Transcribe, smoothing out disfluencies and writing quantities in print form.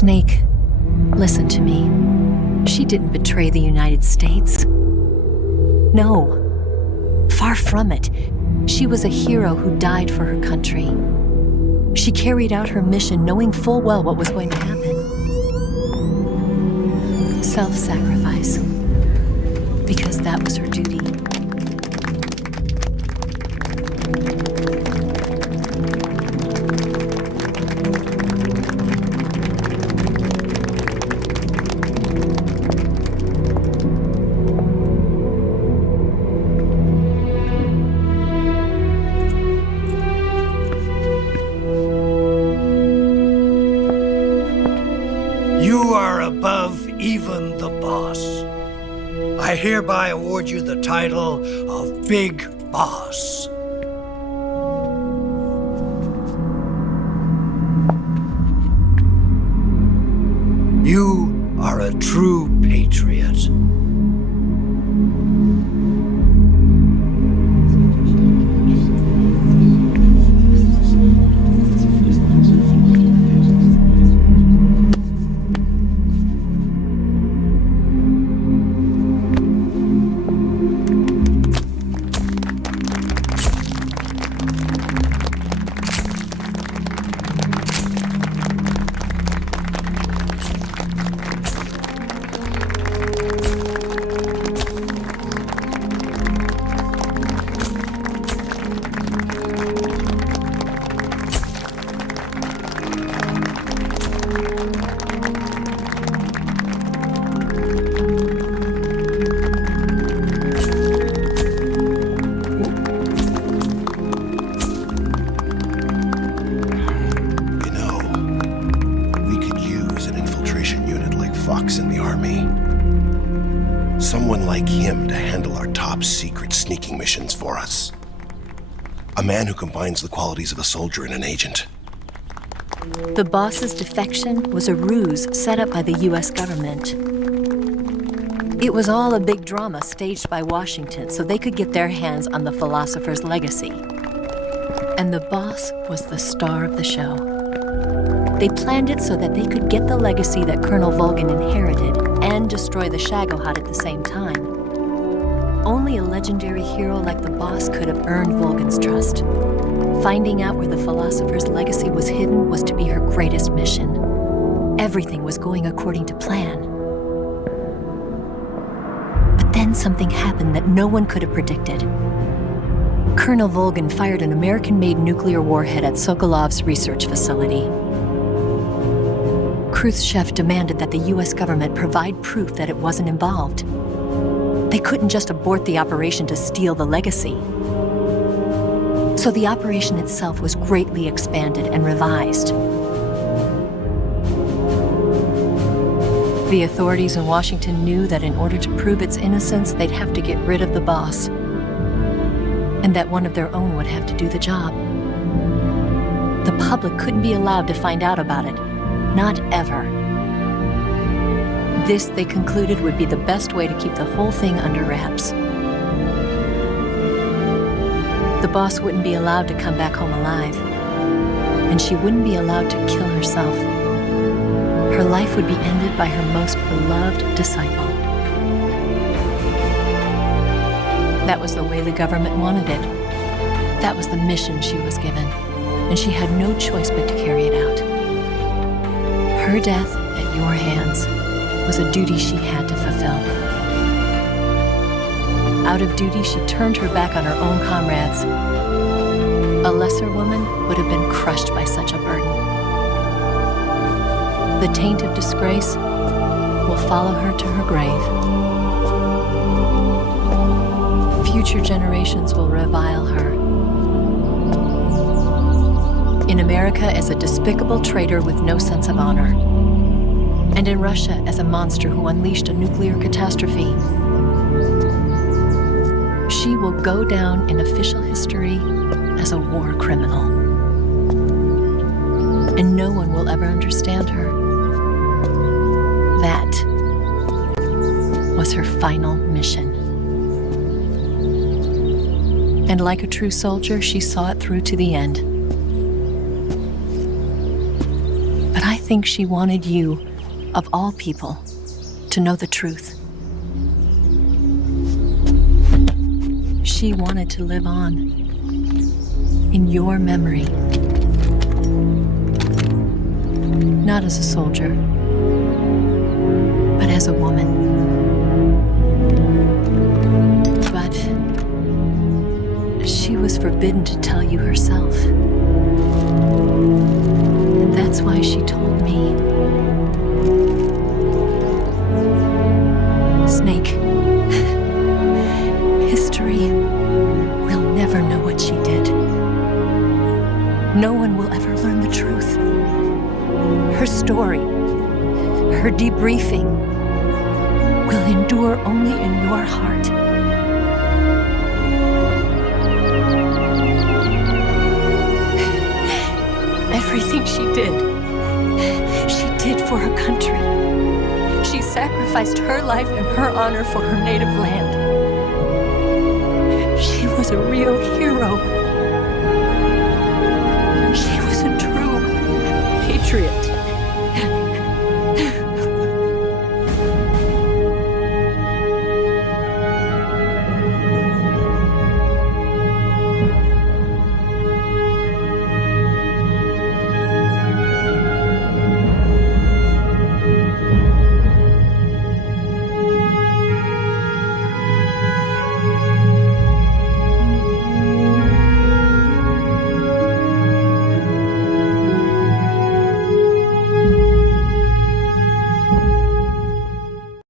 Snake, listen to me. She didn't betray the United States. No, far from it. She was a hero who died for her country. She carried out her mission knowing full well what was going to happen. Self-sacrifice, because that was her duty. You are above even the boss. I hereby award you the title of Big Boss. You are a true patriot. In the army. Someone like him to handle our top secret sneaking missions for us. A man who combines the qualities of a soldier and an agent. The boss's defection was a ruse set up by the US government. It was all a big drama staged by Washington so they could get their hands on the philosopher's legacy. And the boss was the star of the show. They planned it so that they could get the legacy that Colonel Volgin inherited and destroy the Shagohod at the same time. Only a legendary hero like the boss could have earned Volgin's trust. Finding out where the philosopher's legacy was hidden was to be her greatest mission. Everything was going according to plan. But then something happened that no one could have predicted. Colonel Volgin fired an American-made nuclear warhead at Sokolov's research facility. Khrushchev demanded that the US government provide proof that it wasn't involved. They couldn't just abort the operation to steal the legacy. So the operation itself was greatly expanded and revised. The authorities in Washington knew that in order to prove its innocence, they'd have to get rid of the boss, and that one of their own would have to do the job. The public couldn't be allowed to find out about it. Not ever. This, they concluded, would be the best way to keep the whole thing under wraps. The boss wouldn't be allowed to come back home alive, and she wouldn't be allowed to kill herself. Her life would be ended by her most beloved disciple. That was the way the government wanted it. That was the mission she was given, and she had no choice but to carry it out. Her death at your hands was a duty she had to fulfill. Out of duty, she turned her back on her own comrades. A lesser woman would have been crushed by such a burden. The taint of disgrace will follow her to her grave. Future generations will revile her. In America as a despicable traitor with no sense of honor. And in Russia as a monster who unleashed a nuclear catastrophe. She will go down in official history as a war criminal. And no one will ever understand her. That was her final mission. And like a true soldier, she saw it through to the end. But I think she wanted you, of all people, to know the truth. She wanted to live on in your memory. Not as a soldier, but as a woman. But she was forbidden to tell you herself. And that's why she told me. Snake, history will never know what she did. No one will ever learn the truth. Her story, her debriefing, will endure only in your heart. Everything she did for her country. She sacrificed her life and her honor for her native land. She was a real hero.